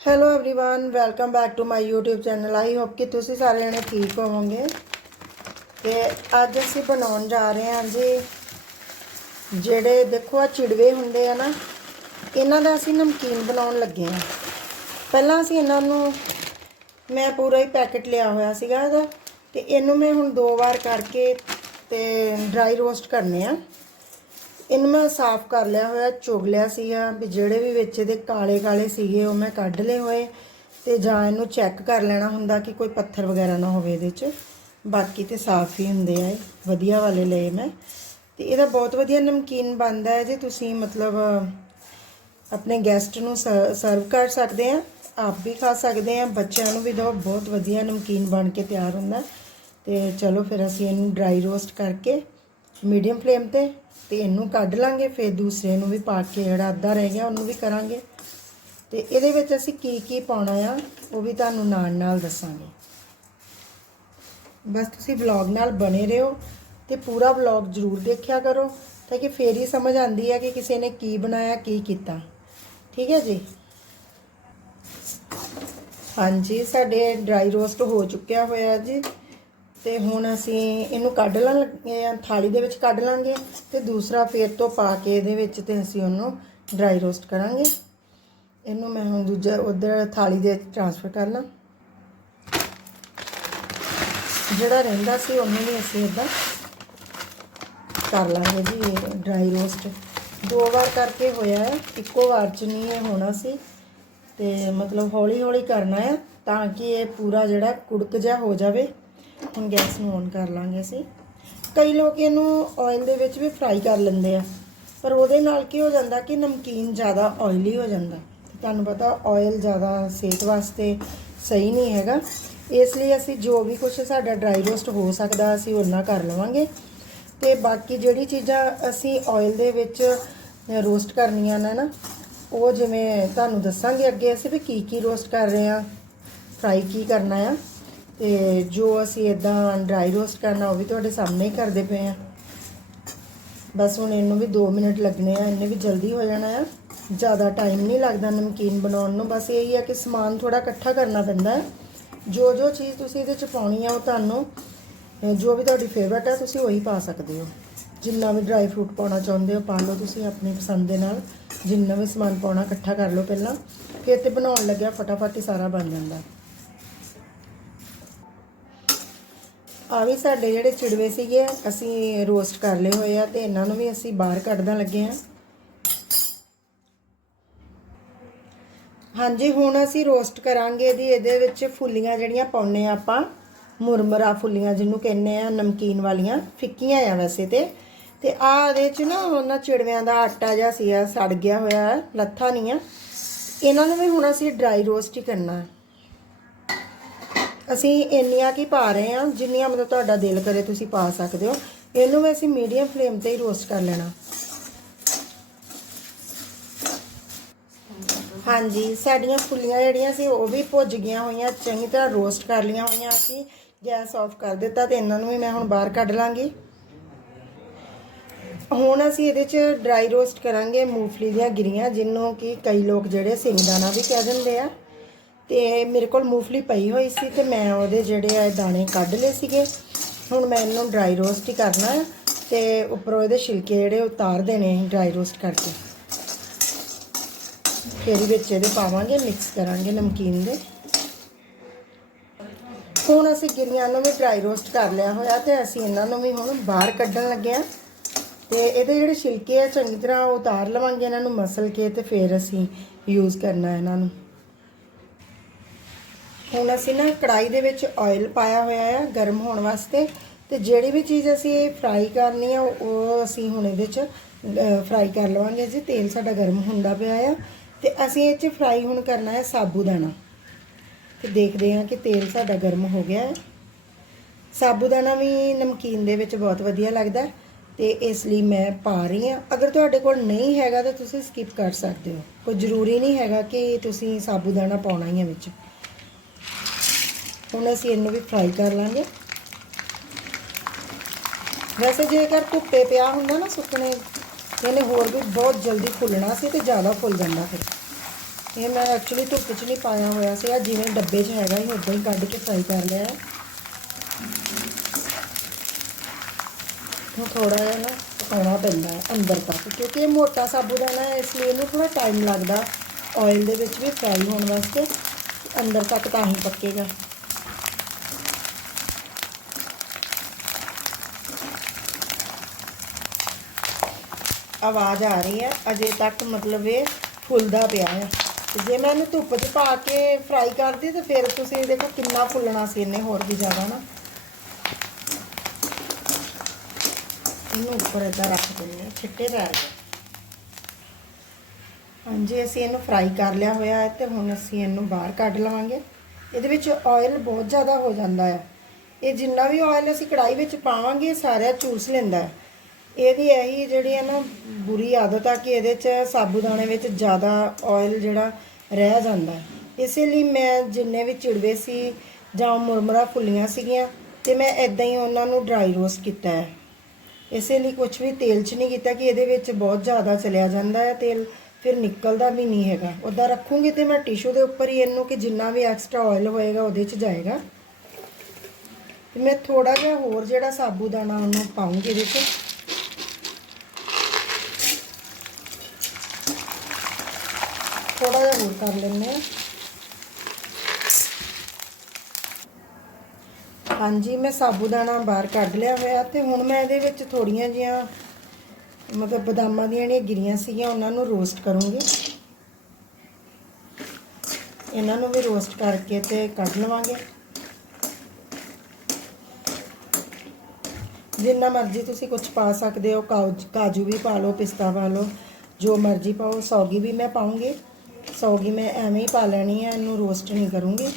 hello everyone welcome back to my YouTube channel I hope ਕਿ ਤੁਸੀਂ ਸਾਰੇ ਜਣੇ ਠੀਕ ਹੋਵੋਗੇ ਤੇ ਅੱਜ ਅਸੀਂ ਬਣਾਉਣ ਜਾ ਰਹੇ ਹਾਂ ਜੀ ਜਿਹੜੇ ਦੇਖੋ ਆ ਚਿੜਵੇ ਹੁੰਦੇ ਆ ਨਾ ਇਹਨਾਂ ਦਾ ਅਸੀਂ ਨਮਕੀਨ ਬਣਾਉਣ ਲੱਗੇ ਹਾਂ ਪਹਿਲਾਂ ਅਸੀਂ ਇਹਨਾਂ ਨੂੰ ਮੈਂ ਪੂਰਾ ਹੀ ਪੈਕੇਟ ਲਿਆ ਹੋਇਆ ਸੀਗਾ ਇਹਦਾ ਤੇ ਇਹਨੂੰ ਮੈਂ ਹੁਣ ਦੋ ਵਾਰ ਕਰਕੇ ਤੇ ਡਰਾਈ ਰੋਸਟ ਕਰਨੇ ਆ ਇਹਨੂੰ ਮੈਂ ਸਾਫ਼ ਕਰ ਲਿਆ ਹੋਇਆ, ਚੁਗ ਲਿਆ ਸੀਗਾ ਵੀ ਜਿਹੜੇ ਵੀ ਵਿੱਚ ਇਹਦੇ ਕਾਲੇ ਕਾਲੇ ਸੀਗੇ ਉਹ ਮੈਂ ਕੱਢ ਲਏ ਹੋਏ ਤੇ ਜਾਂ ਇਹਨੂੰ ਚੈੱਕ ਕਰ ਲੈਣਾ ਹੁੰਦਾ ਕਿ ਕੋਈ ਪੱਥਰ ਵਗੈਰਾ ਨਾ ਹੋਵੇ ਇਹਦੇ 'ਚ। ਬਾਕੀ ਤੇ ਸਾਫ਼ ਹੀ ਹੁੰਦੇ ਆ ਵਧੀਆ ਵਾਲੇ ਲਏ ਮੈਂ। ਤੇ ਇਹਦਾ ਬਹੁਤ ਵਧੀਆ ਨਮਕੀਨ ਬਣਦਾ ਹੈ ਜੇ ਤੁਸੀਂ ਮਤਲਬ ਆਪਣੇ ਗੈਸਟ ਨੂੰ ਸਰਵ ਕਰ ਸਕਦੇ ਆ, ਆਪ ਵੀ ਖਾ ਸਕਦੇ ਆ, ਬੱਚਿਆਂ ਨੂੰ ਵੀ ਦਿਓ। ਬਹੁਤ ਵਧੀਆ ਨਮਕੀਨ ਬਣ ਕੇ ਤਿਆਰ ਹੁੰਦਾ। ਤੇ ਚਲੋ ਫਿਰ ਅਸੀਂ ਇਹਨੂੰ ਡਰਾਈ ਰੋਸਟ ਕਰਕੇ ਮੀਡੀਅਮ ਫਲੇਮ ਤੇ ਤੇ ਇਹਨੂੰ ਕੱਢ ਲਾਂਗੇ, ਫਿਰ ਦੂਸਰੇ ਨੂੰ ਵੀ ਪਾ ਕੇ ਜਿਹੜਾ ਅੱਧਾ ਰਹਿ ਗਿਆ, ਉਹਨੂੰ ਵੀ ਕਰਾਂਗੇ। ਤੇ ਇਹਦੇ ਵਿੱਚ ਅਸੀਂ ਕੀ ਕੀ ਪਾਉਣਾ ਆ, ਉਹ ਵੀ ਤੁਹਾਨੂੰ ਨਾਲ ਨਾਲ ਦੱਸਾਂਗੇ। ਬਸ ਤੁਸੀਂ ਵਲੌਗ ਨਾਲ ਬਣੇ ਰਹੋ ਤੇ ਪੂਰਾ ਵਲੌਗ ਜ਼ਰੂਰ ਦੇਖਿਆ ਕਰੋ, ਤਾਂ ਕਿ ਫੇਰ ਹੀ ਸਮਝ ਆਂਦੀ ਹੈ ਕਿ ਕਿਸੇ ਨੇ ਕੀ ਬਣਾਇਆ, ਕੀ ਕੀਤਾ। ਠੀਕ ਹੈ ਜੀ? ਹਾਂਜੀ, ਸਾਡੇ ਡਰਾਈ ਰੋਸਟ ਹੋ ਚੁੱਕਿਆ ਹੋਇਆ ਜੀ। ਤੇ ਹੁਣ ਅਸੀਂ ਇਹਨੂੰ ਕੱਢ ਲਾਂ ਲੱਗੇ ਆ, ਥਾਲੀ ਦੇ ਵਿੱਚ ਕੱਢ ਲਾਂਗੇ ਤੇ ਦੂਸਰਾ ਫੇਰ ਤੋਂ ਪਾ ਕੇ ਇਹਦੇ ਵਿੱਚ ਤੇ ਅਸੀਂ ਉਹਨੂੰ ਡਰਾਈ ਰੋਸਟ ਕਰਾਂਗੇ। ਇਹਨੂੰ ਮੈਂ ਹੁਣ ਦੂਜਾ ਉਧਰ ਥਾਲੀ ਦੇ ਟ੍ਰਾਂਸਫਰ ਕਰ ਲਾਂ। ਜਿਹੜਾ ਰਹਿੰਦਾ ਸੀ ਉਹਨੂੰ ਵੀ ਅਸੀਂ ਇਦਾਂ ਕਰ ਲਾਂਗੇ ਜੀ ਡਰਾਈ ਰੋਸਟ ਦੋ ਵਾਰ ਕਰਕੇ ਹੋਇਆ ਹੈ, ਇੱਕੋ ਵਾਰ ਚ ਨਹੀਂ ਇਹ ਹੋਣਾ ਸੀ। ਤੇ ਮਤਲਬ ਹੌਲੀ ਹੌਲੀ ਕਰਨਾ ਹੈ ਤਾਂ ਕਿ ਇਹ ਪੂਰਾ ਜਿਹੜਾ ਕੁੜਕ ਜਾ ਹੋ ਜਾਵੇ। ਹੁਣ ਗੈਸ ਨੂੰ ਔਨ ਕਰ ਲਾਂਗੇ ਅਸੀਂ। ਕਈ ਲੋਕ ਇਹਨੂੰ ਆਇਲ ਦੇ ਵਿੱਚ ਵੀ ਫਰਾਈ ਕਰ ਲੈਂਦੇ ਆ। ਪਰ ਉਹਦੇ ਨਾਲ ਕੀ ਹੋ ਜਾਂਦਾ ਕਿ ਨਮਕੀਨ ਜ਼ਿਆਦਾ ਆਇਲੀ ਹੋ ਜਾਂਦਾ। ਤੁਹਾਨੂੰ ਪਤਾ ਆਇਲ ਜ਼ਿਆਦਾ ਸਿਹਤ ਵਾਸਤੇ ਸਹੀ ਨਹੀਂ ਹੈਗਾ। ਇਸ ਲਈ ਅਸੀਂ ਜੋ ਵੀ ਕੁਝ ਸਾਡਾ ਡਰਾਈ ਰੋਸਟ ਹੋ ਸਕਦਾ ਅਸੀਂ ਉਹਨਾਂ ਕਰ ਲਵਾਂਗੇ। ਤੇ ਬਾਕੀ ਜਿਹੜੀ ਚੀਜ਼ਾਂ ਅਸੀਂ ਆਇਲ ਦੇ ਵਿੱਚ ਰੋਸਟ ਕਰਨੀਆਂ ਨੇ ਨਾ, ਉਹ ਜਿਵੇਂ ਤੁਹਾਨੂੰ ਦੱਸਾਂਗੇ ਅੱਗੇ ਅਸੀਂ ਵੀ ਕੀ ਕੀ ਰੋਸਟ ਕਰ ਰਹੇ ਆ ਫਰਾਈ ਕੀ ਕਰਨਾ ਆ। ਤੇ ਜੋ ਅਸੀਂ ਇਦਾਂ ਡਰਾਈ ਰੋਸਟ ਕਰਨਾ, ਉਹ ਵੀ ਤੁਹਾਡੇ ਸਾਹਮਣੇ ਹੀ ਕਰਦੇ ਪਏ ਆ। ਬਸ ਹੁਣ ਇਹਨੂੰ ਵੀ 2 ਮਿੰਟ ਲੱਗਣੇ ਆ, ਇਹਨੇ ਵੀ ਜਲਦੀ ਹੋ ਜਾਣਾ ਆ। ਜ਼ਿਆਦਾ ਟਾਈਮ ਨਹੀਂ ਲੱਗਦਾ ਨਮਕੀਨ ਬਣਾਉਣ ਨੂੰ, ਬਸ ਇਹੀ ਆ ਕਿ ਸਮਾਨ ਥੋੜਾ ਇਕੱਠਾ ਕਰਨਾ ਪੈਂਦਾ ਹੈ। ਜੋ ਜੋ ਚੀਜ਼ ਤੁਸੀਂ ਇਹਦੇ ਚ ਪਾਉਣੀ ਆ, ਉਹ ਤੁਹਾਨੂੰ ਜੋ ਵੀ ਤੁਹਾਡੀ ਫੇਵਰਟ ਹੈ ਤੁਸੀਂ ਉਹੀ ਪਾ ਸਕਦੇ ਹੋ। ਜਿੰਨਾ ਵੀ ਡਰਾਈ ਫਰੂਟ ਪਾਉਣਾ ਚਾਹੁੰਦੇ ਹੋ, ਪਾ ਲਓ ਤੁਸੀਂ ਆਪਣੀ ਪਸੰਦ ਦੇ ਨਾਲ। ਜਿੰਨਾ ਵੀ ਸਮਾਨ ਪਾਉਣਾ, ਇਕੱਠਾ ਕਰ ਲਓ ਪਹਿਲਾਂ। ਫਿਰ ਤੇ ਬਣਾਉਣ ਲੱਗਿਆ, ਫਟਾਫਟ ਹੀ ਸਾਰਾ ਬਣ ਜਾਂਦਾ। ਆ ਵੀ ਸਾਡੇ ਜਿਹੜੇ ਚਿੜਵੇ ਸੀਗੇ ਅਸੀਂ ਰੋਸਟ ਕਰ ਲਏ ਹੋਏ ਆ ਤੇ ਇਹਨਾਂ ਨੂੰ ਵੀ ਅਸੀਂ ਬਾਹਰ ਕੱਢਣ ਲੱਗੇ ਆ ਹਾਂਜੀ ਹੁਣ ਅਸੀਂ ਰੋਸਟ ਕਰਾਂਗੇ ਇਹਦੀ ਇਹਦੇ ਵਿੱਚ ਫੁੱਲੀਆਂ ਜਿਹੜੀਆਂ ਪਾਉਨੇ ਆ ਆਪਾਂ ਮੁਰਮਰਾ ਫੁੱਲੀਆਂ ਜਿਹਨੂੰ ਕਹਿੰਦੇ ਆ ਨਮਕੀਨ ਵਾਲੀਆਂ ਫਿੱਕੀਆਂ ਆ ਵੈਸੇ ਤੇ। ਤੇ ਆ ਇਹਦੇ ਚ ਨਾ ਉਹਨਾਂ ਚਿੜਵਿਆਂ ਦਾ ਆਟਾ ਜਿਹਾ ਸੀ ਆ ਸੜ ਗਿਆ ਹੋਇਆ ਹੈ, ਲੱਥਾ ਨਹੀਂ ਆ। ਇਹਨਾਂ ਨੂੰ ਵੀ ਹੁਣ ਅਸੀਂ ਡਰਾਈ ਰੋਸਟ ਹੀ ਕਰਨਾ। ਹੈ ਅਸੀਂ ਇੰਨੀਆਂ ਕੀ ਪਾ ਰਹੇ ਹਾਂ, ਜਿੰਨੀਆਂ ਮਤਲਬ ਤੁਹਾਡਾ ਦਿਲ ਕਰੇ ਤੁਸੀਂ ਪਾ ਸਕਦੇ ਹੋ। ਇਹਨੂੰ ਵੀ ਅਸੀਂ ਮੀਡੀਅਮ ਫਲੇਮ ਤੇ ਹੀ ਰੋਸਟ ਕਰ ਲੈਣਾ। ਹਾਂਜੀ, ਸਾਡੀਆਂ ਫੁੱਲੀਆਂ ਜਿਹੜੀਆਂ ਸੀ, ਉਹ ਵੀ ਭੁੱਜ ਗਈਆਂ ਹੋਈਆਂ, ਚੰਗੀ ਤਰ੍ਹਾਂ ਰੋਸਟ ਕਰ ਲੀਆਂ ਹੋਈਆਂ ਅਸੀਂ ਗੈਸ ਆਫ ਕਰ ਦਿੱਤਾ ਤੇ ਇਹਨਾਂ ਨੂੰ ਵੀ ਮੈਂ ਹੁਣ ਬਾਹਰ ਕੱਢ ਲਾਂਗੀ। ਹੁਣ ਅਸੀਂ ਇਹਦੇ 'ਚ ਡਰਾਈ ਰੋਸਟ ਕਰਾਂਗੇ ਮੂੰਗਫਲੀ ਦੀਆਂ ਗਿਰੀਆਂ ਜਿਹਨੂੰ ਕਿ ਕਈ ਲੋਕ ਜਿਹੜੇ ਸਿੰਗਦਾਨਾ ਵੀ ਕਹਿ ਦਿੰਦੇ ਆ। ਤੇ ਮੇਰੇ ਕੋਲ ਮੂੰਗਫਲੀ ਪਈ ਹੋਈ ਸੀ ਤੇ ਮੈਂ ਉਹਦੇ ਜਿਹੜੇ ਆ ਦਾਣੇ ਕੱਢ ਲਏ ਸੀਗੇ। ਹੁਣ ਮੈਂ ਇਹਨੂੰ ਡਰਾਈ ਰੋਸਟ ਹੀ ਕਰਨਾ ਹੈ ਤੇ ਉੱਪਰੋਂ ਇਹਦੇ ਛਿਲਕੇ ਜਿਹੜੇ ਉਤਾਰ ਦੇਣੇ ਡਰਾਈ ਰੋਸਟ ਕਰਕੇ। ਫਿਰ ਵਿੱਚ ਇਹਦੇ ਪਾਵਾਂਗੇ ਮਿਕਸ ਕਰਾਂਗੇ ਨਮਕੀਨ ਦੇ। ਹੁਣ ਅਸੀਂ ਗਿਰੀਆਂ ਨੂੰ ਵੀ ਡਰਾਈ ਰੋਸਟ ਕਰ ਲਿਆ ਹੋਇਆ ਤੇ ਅਸੀਂ ਇਹਨਾਂ ਨੂੰ ਵੀ ਹੁਣ ਬਾਹਰ ਕੱਢਣ ਲੱਗੇ ਆ। ਤੇ ਇਹਦੇ ਜਿਹੜੇ ਛਿਲਕੇ ਆ ਚੰਗੀ ਤਰ੍ਹਾਂ ਉਤਾਰ ਲਵਾਂਗੇ ਇਹਨਾਂ ਨੂੰ ਮਸਲ ਕੇ ਤੇ ਫਿਰ ਅਸੀਂ ਯੂਜ਼ ਕਰਨਾ ਇਹਨਾਂ ਨੂੰ। ਹੁਣ ਅਸੀਂ ਨਾ ਕੜਾਈ ਦੇ ਵਿੱਚ ਆਇਲ ਪਾਇਆ ਹੋਇਆ ਆ, ਗਰਮ ਹੋਣ ਵਾਸਤੇ। ਤੇ ਜਿਹੜੀ ਵੀ ਚੀਜ਼ ਅਸੀਂ ਇਹ ਫਰਾਈ ਕਰਨੀ ਆ, ਉਹ ਅਸੀਂ ਹੁਣ ਇਹਦੇ 'ਚ ਫਰਾਈ ਕਰ ਲਵਾਂਗੇ ਜੀ। ਤੇਲ ਸਾਡਾ ਗਰਮ ਹੁੰਦਾ ਪਿਆ ਆ। ਤੇ ਅਸੀਂ ਇਹ 'ਚ ਫਰਾਈ ਹੁਣ ਕਰਨਾ ਹੈ ਸਾਬੂਦਾਨਾ ਤੇ ਦੇਖਦੇ ਹਾਂ ਕਿ ਤੇਲ ਸਾਡਾ ਗਰਮ ਹੋ ਗਿਆ ਹੈ। ਸਾਬੂਦਾਨਾ ਵੀ ਨਮਕੀਨ ਦੇ ਵਿੱਚ ਬਹੁਤ ਵਧੀਆ ਲੱਗਦਾ ਹੈ। ਤੇ ਇਸ ਲਈ ਮੈਂ ਪਾ ਰਹੀ ਹਾਂ। ਅਗਰ ਤੁਹਾਡੇ ਕੋਲ ਨਹੀਂ ਹੈਗਾ ਤਾਂ ਤੁਸੀਂ ਸਕਿਪ ਕਰ ਸਕਦੇ ਹੋ। ਕੋਈ ਜ਼ਰੂਰੀ ਨਹੀਂ ਹੈਗਾ ਕਿ ਤੁਸੀਂ ਸਾਬੂਦਾਨਾ ਪਾਉਣਾ ਹੀ ਹੈ ਵਿੱਚ। ਹੁਣ ਅਸੀਂ ਇਹਨੂੰ ਵੀ ਫਰਾਈ ਕਰ ਲਾਂਗੇ। ਵੈਸੇ ਜੇਕਰ ਧੁੱਪੇ ਪਿਆ ਹੁੰਦਾ ਨਾ ਸੁੱਕਣੇ, ਇਹਨੇ ਹੋਰ ਵੀ ਬਹੁਤ ਜਲਦੀ ਫੁੱਲਣਾ ਸੀ ਤੇ ਜ਼ਿਆਦਾ ਫੁੱਲ ਜਾਂਦਾ ਫਿਰ। ਇਹ ਮੈਂ ਐਕਚੁਅਲੀ ਧੁੱਪ 'ਚ ਨਹੀਂ ਪਾਇਆ ਹੋਇਆ ਸੀ ਜਿਵੇਂ ਡੱਬੇ 'ਚ ਹੈਗਾ ਹੀ ਉਦਾਂ ਹੀ ਕੱਢ ਕੇ ਫਰਾਈ ਕਰ ਲਿਆ ਹੈ। ਹੁਣ ਥੋੜਾ ਜਿਹਾ ਨਾ ਪਕਾਉਣਾ ਪੈਂਦਾ ਹੈ ਅੰਦਰ ਤੱਕ, ਕਿਉਂਕਿ ਇਹ ਮੋਟਾ ਸਾਬੂਦਾਨਾ ਹੈ ਇਸ ਲਈ ਇਹਨੂੰ ਥੋੜਾ ਟਾਈਮ ਲੱਗਦਾ ਆਇਲ ਦੇ ਵਿੱਚ ਵੀ ਫਰਾਈ ਹੋਣ ਵਾਸਤੇ, ਅੰਦਰ ਤੱਕ ਤਾਂ ਹੀ ਪੱਕੇਗਾ। ਆਵਾਜ਼ ਆ ਰਹੀ ਹੈ। ਅਜੇ ਤੱਕ ਮਤਲਬ ਇਹ ਫੁੱਲਦਾ ਪਿਆ ਹੈ ਜੇ ਮੈਂ ਇਹਨੂੰ ਧੁੱਪ 'ਚ ਪਾ ਕੇ ਫਰਾਈ ਕਰਦੀ ਤਾਂ ਫਿਰ ਤੁਸੀਂ ਦੇਖੋ ਕਿੰਨਾ ਫੁੱਲਣਾ ਸੀ ਇਹਨੇ ਹੋਰ ਵੀ ਜ਼ਿਆਦਾ ਨਾ। ਇਹਨੂੰ ਉੱਪਰ ਏਦਾਂ ਰੱਖ ਦਿੰਦੇ ਹਾਂ, ਛਿੱਟੇ ਪੈ ਗਏ। ਹਾਂਜੀ, ਅਸੀਂ ਇਹਨੂੰ ਫਰਾਈ ਕਰ ਲਿਆ ਹੋਇਆ ਹੈ ਤੇ ਹੁਣ ਅਸੀਂ ਇਹਨੂੰ ਬਾਹਰ ਕੱਢ ਲਵਾਂਗੇ। ਇਹਦੇ ਵਿੱਚ ਆਇਲ ਬਹੁਤ ਜ਼ਿਆਦਾ ਹੋ ਜਾਂਦਾ ਹੈ ਇਹ ਜਿੰਨਾ ਵੀ ਆਇਲ ਅਸੀਂ ਕੜਾਈ ਵਿੱਚ ਪਾਵਾਂਗੇ ਇਹ ਸਾਰਾ ਚੂਸ ਲੈਂਦਾ ਹੈ। ਇਹਦੀ ਇਹੀ ਜਿਹੜੀ ਹੈ ਨਾ ਬੁਰੀ ਆਦਤ ਆ ਕਿ ਇਹਦੇ 'ਚ ਸਾਬੂਦਾਣੇ ਵਿੱਚ ਜ਼ਿਆਦਾ ਆਇਲ ਜਿਹੜਾ ਰਹਿ ਜਾਂਦਾ। ਹੈ ਇਸੇ ਲਈ ਮੈਂ ਜਿੰਨੇ ਵੀ ਚਿੜਵੇ ਸੀ ਜਾਂ ਮੁਰਮਰਾ ਫੁੱਲੀਆਂ ਸੀਗੀਆਂ ਤੇ ਮੈਂ ਇਦਾਂ ਹੀ ਉਹਨਾਂ ਨੂੰ ਡਰਾਈ ਰੋਸਟ ਕੀਤਾ ਹੈ। ਇਸੇ ਲਈ ਕੁਝ ਵੀ ਤੇਲ 'ਚ ਨਹੀਂ ਕੀਤਾ ਕਿ ਇਹਦੇ ਵਿੱਚ ਬਹੁਤ ਜ਼ਿਆਦਾ ਚਲਿਆ ਜਾਂਦਾ ਹੈ ਤੇਲ ਫਿਰ ਨਿਕਲਦਾ ਵੀ ਨਹੀਂ ਹੈਗਾ। ਉੱਦਾਂ ਰੱਖੂੰਗੀ ਤੇ ਮੈਂ ਟਿਸ਼ੂ ਦੇ ਉੱਪਰ ਹੀ ਇਹਨੂੰ ਕਿ ਜਿੰਨਾ ਵੀ ਐਕਸਟਰਾ ਆਇਲ ਹੋਏਗਾ ਉਹਦੇ 'ਚ ਜਾਏਗਾ। ਤੇ ਮੈਂ ਥੋੜਾ ਜਿਹਾ ਹੋਰ ਜਿਹੜਾ ਸਾਬੂ ਦਾਣਾ ਉਹਨੂੰ ਪਾਉਂਗੀ ਇਹਦੇ 'ਚ ਥੋੜਾ ਜਿਹਾ ਹੋਰ ਕਰ ਲੈਂਦੇ ਆ ਹਾਂਜੀ, ਮੈਂ ਸਾਬੂਦਾਨਾ ਬਾਹਰ ਕੱਢ ਲਿਆ ਹੋਇਆ ਤੇ ਹੁਣ ਮੈਂ ਇਹਦੇ ਵਿੱਚ ਥੋੜੀਆਂ ਜੀਆਂ ਮਤਲਬ ਬਦਾਮਾਂ ਦੀਆਂ ਜਿਹੜੀਆਂ ਗਿਰੀਆਂ ਸੀਗੀਆਂ, ਉਹਨਾਂ ਨੂੰ ਰੋਸਟ ਕਰੂੰਗੀ। ਇਹਨਾਂ ਨੂੰ ਵੀ ਰੋਸਟ ਕਰਕੇ ਤੇ ਕੱਢ ਲਵਾਂਗੇ। ਜਿੰਨਾ ਮਰਜ਼ੀ ਤੁਸੀਂ ਕੁਝ ਪਾ ਸਕਦੇ ਹੋ ਕਾਜ- ਕਾਜੂ ਵੀ ਪਾ ਲਓ, ਪਿਸਤਾ ਪਾ ਲਓ, ਜੋ ਮਰਜ਼ੀ ਪਾਓ, ਸੌਗੀ ਵੀ ਮੈਂ ਪਾਉਂਗੀ। ਸੌਗੀ, ਮੈਂ ਐਵੇਂ ਹੀ ਪਾ ਲੈਣੀ ਹੈ ਇਹਨੂੰ ਰੋਸਟ ਨਹੀਂ ਕਰੂੰਗੀ।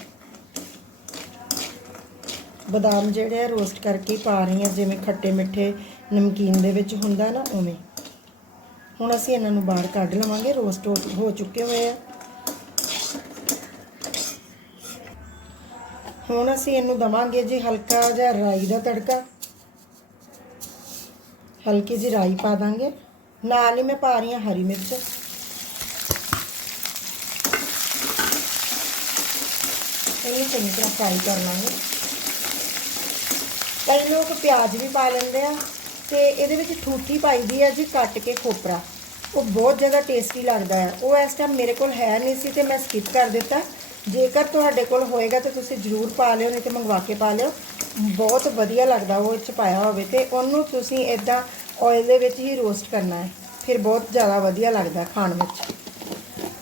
ਬਦਾਮ ਜਿਹੜੇ ਆ ਰੋਸਟ ਕਰਕੇ ਪਾ ਰਹੀ ਹਾਂ ਜਿਵੇਂ ਖੱਟੇ ਮਿੱਠੇ ਨਮਕੀਨ ਦੇ ਵਿੱਚ ਹੁੰਦਾ ਨਾ ਉਵੇਂ। ਹੁਣ ਅਸੀਂ ਇਹਨਾਂ ਨੂੰ ਬਾਹਰ ਕੱਢ ਲਵਾਂਗੇ ਰੋਸਟ ਹੋ- ਹੋ ਚੁੱਕੇ ਹੋਏ ਆ। ਹੁਣ ਅਸੀਂ ਇਹਨੂੰ ਦਵਾਂਗੇ ਜੀ ਹਲਕਾ ਜਿਹਾ ਰਾਈ ਦਾ ਤੜਕਾ। ਹਲਕੀ ਜਿਹੀ ਰਾਈ ਪਾ ਦਾਂਗੇ। ਨਾਲ ਹੀ ਮੈਂ ਪਾ ਰਹੀ ਹਾਂ ਹਰੀ ਮਿਰਚ। ਇਹਨੂੰ ਚੰਗੀ ਤਰ੍ਹਾਂ ਫਰਾਈ ਕਰ ਲਾਂਗੇ। ਕਈ ਲੋਕ ਪਿਆਜ਼ ਵੀ ਪਾ ਲੈਂਦੇ ਆ ਤੇ ਇਹਦੇ ਵਿੱਚ ਠੂਠੀ ਪਾਈ ਪਾਈਦੀ ਆ ਜੀ ਕੱਟ ਕੇ ਖੋਪਰਾ। ਉਹ ਬਹੁਤ ਜ਼ਿਆਦਾ ਟੇਸਟੀ ਲੱਗਦਾ ਹੈ ਉਹ ਇਸ ਟਾਈਮ ਮੇਰੇ ਕੋਲ ਹੈ ਨਹੀਂ ਸੀ ਤੇ ਮੈਂ ਸਕਿਪ ਕਰ ਦਿੱਤਾ। ਜੇਕਰ ਤੁਹਾਡੇ ਕੋਲ ਹੋਏਗਾ ਤਾਂ ਤੁਸੀਂ ਜ਼ਰੂਰ ਪਾ ਲਿਓ, ਨਹੀਂ ਤੇ ਮੰਗਵਾ ਕੇ ਪਾ ਲਿਓ। ਬਹੁਤ ਵਧੀਆ ਲੱਗਦਾ ਉਹ ਵਿੱਚ ਪਾਇਆ ਹੋਵੇ ਤੇ ਉਹਨੂੰ ਤੁਸੀਂ ਇਦਾਂ ਆਇਲ ਦੇ ਵਿੱਚ ਹੀ ਰੋਸਟ ਕਰਨਾ ਹੈ। ਫਿਰ ਬਹੁਤ ਜ਼ਿਆਦਾ ਵਧੀਆ ਲੱਗਦਾ ਖਾਣ ਵਿੱਚ।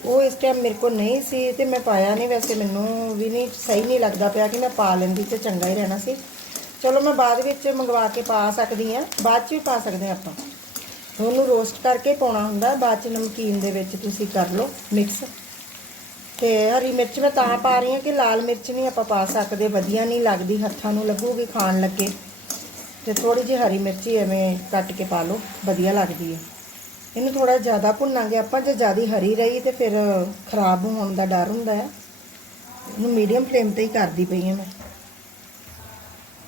ਉਹ ਇਸ ਟਾਈਮ ਮੇਰੇ ਕੋਲ ਨਹੀਂ ਸੀ ਤੇ ਮੈਂ ਪਾਇਆ ਨਹੀਂ ਵੈਸੇ ਮੈਨੂੰ ਵੀ ਨਹੀਂ, ਸਹੀ ਨਹੀਂ ਲੱਗਦਾ ਪਿਆ ਕਿ ਮੈਂ ਪਾ ਲੈਂਦੀ ਤੇ ਚੰਗਾ ਹੀ ਰਹਿਣਾ ਸੀ। ਚਲੋ ਮੈਂ ਬਾਅਦ ਵਿੱਚ ਮੰਗਵਾ ਕੇ ਪਾ ਸਕਦੀ ਹਾਂ, ਬਾਅਦ 'ਚ ਵੀ ਪਾ ਸਕਦੇ ਹਾਂ ਆਪਾਂ। ਉਹਨੂੰ ਰੋਸਟ ਕਰਕੇ ਪਾਉਣਾ ਹੁੰਦਾ, ਬਾਅਦ 'ਚ ਨਮਕੀਨ ਦੇ ਵਿੱਚ ਤੁਸੀਂ ਕਰ ਲਓ ਮਿਕਸ ਤੇ ਹਰੀ ਮਿਰਚ ਮੈਂ ਤਾਂ ਪਾ ਰਹੀ ਹਾਂ ਕਿ ਲਾਲ ਮਿਰਚ ਨਹੀਂ ਆਪਾਂ ਪਾ ਸਕਦੇ, ਵਧੀਆ ਨਹੀਂ ਲੱਗਦੀ, ਹੱਥਾਂ ਨੂੰ ਲੱਗੂਗੀ, ਖਾਣ ਲੱਗੇ। ਤੇ ਥੋੜੀ ਜਿਹੀ ਹਰੀ ਮਿਰਚ ਹੀ ਐਵੇਂ ਕੱਟ ਕੇ ਪਾ ਲਓ, ਵਧੀਆ ਲੱਗਦੀ ਹੈ। ਇਹਨੂੰ ਥੋੜਾ ਜ਼ਿਆਦਾ ਭੁੰਨਾਂਗੇ। ਆਪਾਂ ਜੇ ਜ਼ਿਆਦਾ ਹਰੀ ਰਹੀ ਤੇ ਫਿਰ ਖਰਾਬ ਹੋਣ ਦਾ ਡਰ ਹੁੰਦਾ ਹੈ। ਇਹਨੂੰ ਮੀਡੀਅਮ ਫਲੇਮ ਤੇ ਹੀ ਕਰਦੀ ਪਈ ਹਾਂ ਮੈਂ।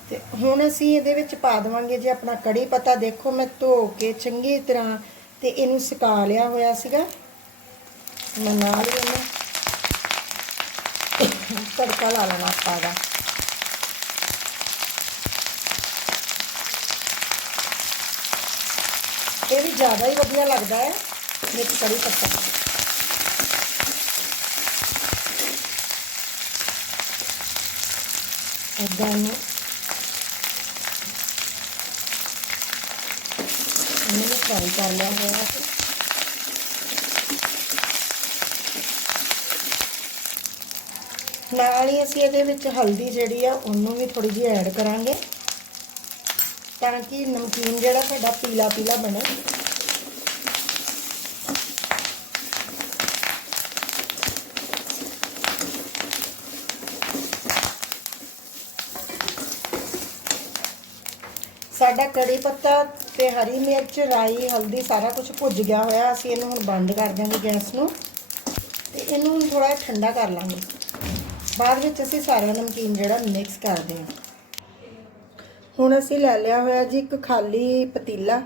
ਤੇ ਹੁਣ ਅਸੀਂ ਇਹਦੇ ਵਿੱਚ ਪਾ ਦੇਵਾਂਗੇ ਜੀ ਆਪਣਾ ਕੜੀ ਪਤਾ ਦੇਖੋ, ਮੈਂ ਧੋ ਕੇ ਚੰਗੀ ਤਰ੍ਹਾਂ ਤੇ ਇਹਨੂੰ ਸੁਕਾ ਲਿਆ ਹੋਇਆ ਸੀਗਾ। ਮੈਂ ਨਾਲ ਹੀ ਇਹਨੂੰ ਤੜਕਾ ਲਾ ਲੈਣਾ ਆਪਾਂ ਦਾ। ਇਹ ਵੀ ਜ਼ਿਆਦਾ ਹੀ ਵਧੀਆ ਲੱਗਦਾ ਹੈ। ਮਿਕਸ ਕੜੀ ਪੱਤਾ। ਏਦਾਂ ਨੂੰ। ਇਹਨੂੰ ਫਰਾਈ ਕਰ ਲਿਆ ਹੋਇਆ ਹੈ। ਨਾਲ ਹੀ ਅਸੀਂ ਇਹਦੇ ਵਿੱਚ ਹਲਦੀ ਜਿਹੜੀ ਆ, ਉਹਨੂੰ ਵੀ ਥੋੜੀ ਜਿਹੀ ਐਡ ਕਰਾਂਗੇ। ਤਾਂ ਕਿ ਨਮਕੀਨ ਜਿਹੜਾ ਸਾਡਾ ਪੀਲਾ ਪੀਲਾ ਬਣੇ। ਸਾਡਾ ਕੜੀ ਪੱਤਾ ਤੇ ਹਰੀ ਮਿਰਚ, ਰਾਈ, ਹਲਦੀ ਸਾਰਾ ਕੁਝ ਭੁੱਜ ਗਿਆ ਹੋਇਆ। ਅਸੀਂ ਇਹਨੂੰ ਹੁਣ ਬੰਦ ਕਰ ਦਿਆਂਗੇ ਗੈਸ ਨੂੰ ਤੇ ਇਹਨੂੰ ਹੁਣ ਥੋੜਾ ਠੰਡਾ ਕਰ ਲਾਂਗੇ। ਬਾਅਦ ਵਿੱਚ ਅਸੀਂ ਸਾਰਾ ਨਮਕੀਨ ਜਿਹੜਾ ਮਿਕਸ ਕਰਦੇ ਹਾਂ ਹੁਣ ਅਸੀਂ ਲੈ ਲਿਆ ਹੋਇਆ ਜੀ ਇੱਕ ਖਾਲੀ ਪਤੀਲਾ।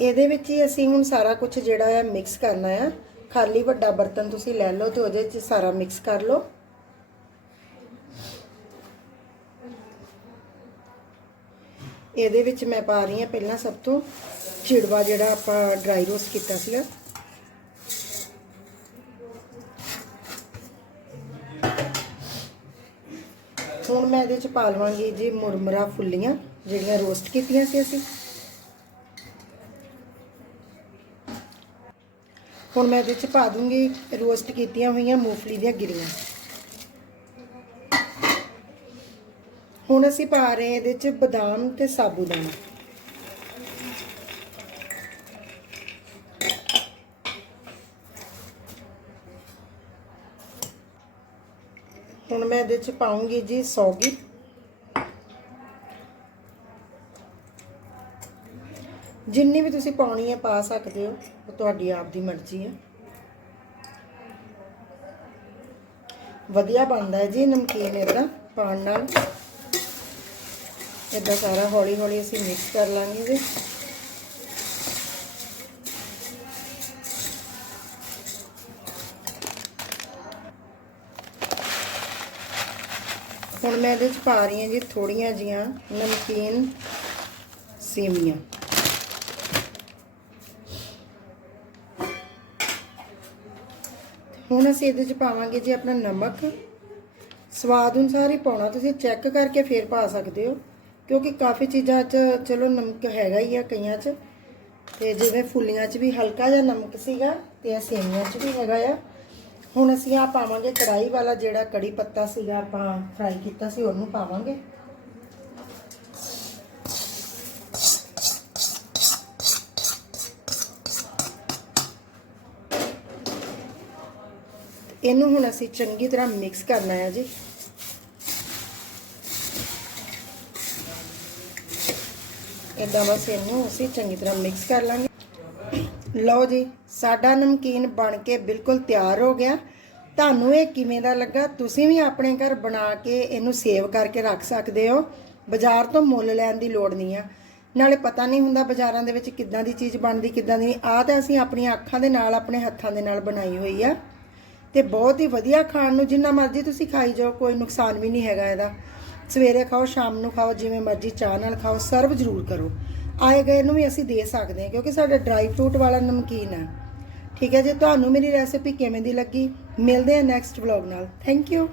ਇਹਦੇ ਵਿੱਚ ਹੀ ਅਸੀਂ ਹੁਣ ਸਾਰਾ ਕੁਝ ਜਿਹੜਾ ਹੈ ਮਿਕਸ ਕਰਨਾ ਹੈ ਖਾਲੀ ਵੱਡਾ ਬਰਤਨ ਤੁਸੀਂ ਲੈ ਲਓ ਤੇ ਉਹਦੇ 'ਚ ਸਾਰਾ ਮਿਕਸ ਕਰ ਲਓ। ਇਹਦੇ ਵਿੱਚ ਮੈਂ ਪਾ ਰਹੀ ਹਾਂ ਪਹਿਲਾਂ ਸਭ ਤੋਂ ਚਿੜਵਾ ਜਿਹੜਾ ਆਪਾਂ ਡਰਾਈ ਰੋਸਟ ਕੀਤਾ ਸੀਗਾ। ਹੁਣ ਮੈਂ ਇਹਦੇ ਚ ਪਾ ਲਵਾਂਗੀ ਜੀ ਮੁਰਮਰਾ ਫੁੱਲੀਆਂ, ਜਿਹੜੀਆਂ ਰੋਸਟ ਕੀਤੀਆਂ ਸੀ ਅਸੀਂ। ਹੁਣ ਮੈਂ ਇਹਦੇ ਚ ਪਾ ਦੂੰਗੀ ਰੋਸਟ ਕੀਤੀਆਂ ਹੋਈਆਂ ਮੂੰਗਫਲੀ ਦੀਆਂ ਗਿਰੀਆਂ। ਹੁਣ ਅਸੀਂ ਪਾ ਰਹੇ ਇਹਦੇ ਚ ਬਦਾਮ ਤੇ ਸਾਬੂਦਾਨਾ ਹੁਣ ਮੈਂ ਇਹਦੇ ਚ ਪਾਉਂਗੀ ਜੀ ਸੌਗੀ। ਜਿੰਨੀ ਵੀ ਤੁਸੀਂ ਪਾਉਣੀ ਹੈ, ਪਾ ਸਕਦੇ ਹੋ। ਉਹ ਤੁਹਾਡੀ ਆਪ ਦੀ ਮਰਜ਼ੀ ਹੈ। ਵਧੀਆ ਬਣਦਾ ਹੈ ਜੀ ਨਮਕੀਨ ਇਹਦਾ ਪਾਣ ਨਾਲ। ਇਦਾਂ ਸਾਰਾ ਹੌਲੀ ਹੌਲੀ ਅਸੀਂ ਮਿਕਸ ਕਰ ਲਾਂਗੇ ਜੀ। ਹੁਣ ਮੈਂ ਇਹਦੇ ਚ ਪਾ ਰਹੀ ਹਾਂ ਜੀ ਥੋੜੀਆਂ ਜੀਆਂ ਨਮਕੀਨ ਸੇਵੀਆਂ ਹੁਣ ਅਸੀਂ ਇਹਦੇ ਚ ਪਾਵਾਂਗੇ ਜੀ ਆਪਣਾ ਨਮਕ। ਸਵਾਦ ਅਨੁਸਾਰ ਹੀ ਪਾਉਣਾ, ਤੁਸੀਂ ਚੈੱਕ ਕਰਕੇ ਫੇਰ ਪਾ ਸਕਦੇ ਹੋ, ਕਿਉਂਕਿ ਕਾਫੀ ਚੀਜ਼ਾਂ 'ਚ ਚਲੋ ਨਮਕ ਹੈਗਾ ਹੀ ਆ ਕਈਆਂ 'ਚ, ਤੇ ਜਿਵੇਂ ਫੁੱਲੀਆਂ 'ਚ ਵੀ ਹਲਕਾ ਜਿਹਾ ਨਮਕ ਸੀਗਾ ਤੇ ਇਹ ਸੇਵੀਆਂ 'ਚ ਵੀ ਹੈਗਾ ਆ। ਹੁਣ ਅਸੀਂ ਆ ਪਾਵਾਂਗੇ ਕੜਾਈ ਵਾਲਾ ਜਿਹੜਾ ਕੜੀ ਪੱਤਾ ਸੀਗਾ, ਆਪਾਂ ਫਰਾਈ ਕੀਤਾ ਸੀ, ਉਹਨੂੰ ਪਾਵਾਂਗੇ। ਇਹਨੂੰ ਹੁਣ ਅਸੀਂ ਚੰਗੀ ਤਰ੍ਹਾਂ ਮਿਕਸ ਕਰਨਾ ਹੈ ਜੀ। ਇਦਾਂ ਬਸ ਇਹਨੂੰ ਅਸੀਂ ਚੰਗੀ ਤਰ੍ਹਾਂ ਮਿਕਸ ਕਰ ਲਾਂਗੇ। ਲਓ ਜੀ, ਸਾਡਾ ਨਮਕੀਨ ਬਣ ਕੇ ਬਿਲਕੁਲ ਤਿਆਰ ਹੋ ਗਿਆ। ਤੁਹਾਨੂੰ ਇਹ ਕਿਵੇਂ ਦਾ ਲੱਗਾ? ਤੁਸੀਂ ਵੀ ਆਪਣੇ ਘਰ ਬਣਾ ਕੇ ਇਹਨੂੰ ਸੇਵ ਕਰਕੇ ਰੱਖ ਸਕਦੇ ਹੋ। ਬਾਜ਼ਾਰ ਤੋਂ ਮੁੱਲ ਲੈਣ ਦੀ ਲੋੜ ਨਹੀਂ ਆ। ਨਾਲੇ ਪਤਾ ਨਹੀਂ ਹੁੰਦਾ ਬਾਜ਼ਾਰਾਂ ਦੇ ਵਿੱਚ ਕਿੱਦਾਂ ਦੀ ਚੀਜ਼ ਬਣਦੀ, ਕਿੱਦਾਂ ਦੀ ਆਹ ਤਾਂ ਅਸੀਂ ਆਪਣੀਆਂ ਅੱਖਾਂ ਦੇ ਨਾਲ, ਆਪਣੇ ਹੱਥਾਂ ਦੇ ਨਾਲ ਬਣਾਈ ਹੋਈ ਆ। ਤੇ ਬਹੁਤ ਹੀ ਵਧੀਆ ਖਾਣ ਨੂੰ ਜਿੰਨਾ ਮਰਜ਼ੀ ਤੁਸੀਂ ਖਾਈ ਜਾਓ, ਕੋਈ ਨੁਕਸਾਨ ਵੀ ਨਹੀਂ ਹੈਗਾ ਇਹਦਾ। ਸਵੇਰੇ ਖਾਓ, ਸ਼ਾਮ ਨੂੰ ਖਾਓ, ਜਿਵੇਂ ਮਰਜ਼ੀ ਚਾਹ ਨਾਲ ਖਾਓ, ਸਰਵ ਜ਼ਰੂਰ ਕਰੋ। ਆਏ ਗਏ ਨੂੰ ਵੀ ਅਸੀਂ ਦੇ ਸਕਦੇ ਹਾਂ, ਕਿਉਂਕਿ ਸਾਡਾ ਡਰਾਈ ਫਰੂਟ ਵਾਲਾ ਨਮਕੀਨ ਹੈ। ਠੀਕ ਹੈ ਜੀ, ਤੁਹਾਨੂੰ ਮੇਰੀ ਰੈਸਿਪੀ ਕਿਵੇਂ ਦੀ ਲੱਗੀ? ਮਿਲਦੇ ਹਾਂ ਨੈਕਸਟ ਵਲੌਗ ਨਾਲ। Thank you